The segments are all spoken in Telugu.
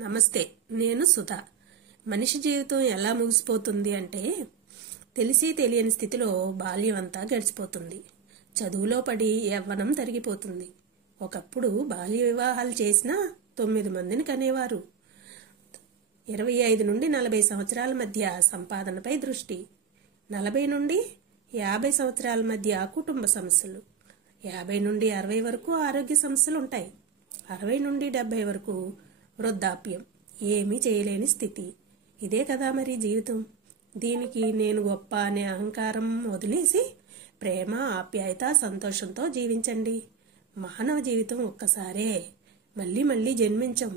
నమస్తే. నేను సుధా. మనిషి జీవితం ఎలా ముగిసిపోతుంది అంటే తెలిసి తెలియని స్థితిలో బాల్యం అంతా గడిచిపోతుంది. చదువులో పడి యవ్వనం తరిగిపోతుంది. ఒకప్పుడు బాల్య వివాహాలు చేసినా 9 మందిని కనేవారు. 25 నుండి 40 సంవత్సరాల మధ్య సంపాదనపై దృష్టి, 40 నుండి 50 సంవత్సరాల మధ్య కుటుంబ సమస్యలు, 50 నుండి 60 వరకు ఆరోగ్య సమస్యలు ఉంటాయి, 60 నుండి 70 వరకు వృద్ధాప్యం, ఏమీ చేయలేని స్థితి. ఇదే కదా మరి జీవితం. దీనికి నేను గొప్ప అనే అహంకారం వదిలేసి ప్రేమ, ఆప్యాయత, సంతోషంతో జీవించండి. మానవ జీవితం ఒక్కసారే, మళ్ళీ మళ్ళీ జన్మించం.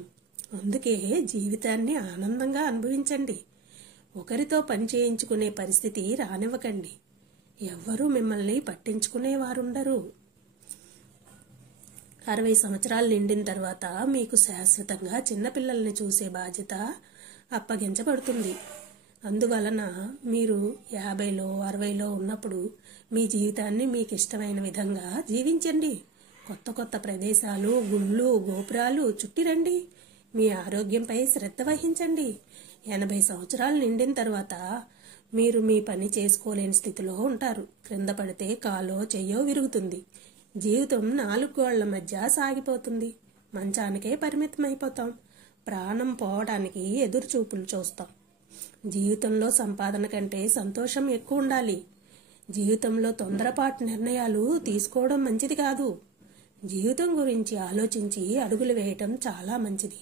అందుకే జీవితాన్ని ఆనందంగా అనుభవించండి. ఒకరితో పని చేయించుకునే పరిస్థితి రానివ్వకండి. ఎవ్వరూ మిమ్మల్ని పట్టించుకునేవారుండరు. 60 సంవత్సరాలు నిండిన తర్వాత మీకు శాశ్వతంగా చిన్నపిల్లల్ని చూసే బాధ్యత అప్పగించబడుతుంది. అందువలన మీరు 50లో 60లో ఉన్నప్పుడు మీ జీవితాన్ని మీకు ఇష్టమైన విధంగా జీవించండి. కొత్త కొత్త ప్రదేశాలు, గుళ్ళు, గోపురాలు చుట్టిరండి. మీ ఆరోగ్యంపై శ్రద్ధ వహించండి. 80 సంవత్సరాలు నిండిన తర్వాత మీరు మీ పని చేసుకోలేని స్థితిలో ఉంటారు. క్రింద పడితే కాలో చెయ్యో విరుగుతుంది. జీవితం 4 గోళ్ల మధ్య సాగిపోతుంది. మంచానికే పరిమితమైపోతాం. ప్రాణం పోవడానికి ఎదురు చూపులు చూస్తాం. జీవితంలో సంపాదన కంటే సంతోషం ఎక్కువ ఉండాలి. జీవితంలో తొందరపాటు నిర్ణయాలు తీసుకోవడం మంచిది కాదు. జీవితం గురించి ఆలోచించి అడుగులు వేయటం చాలా మంచిది.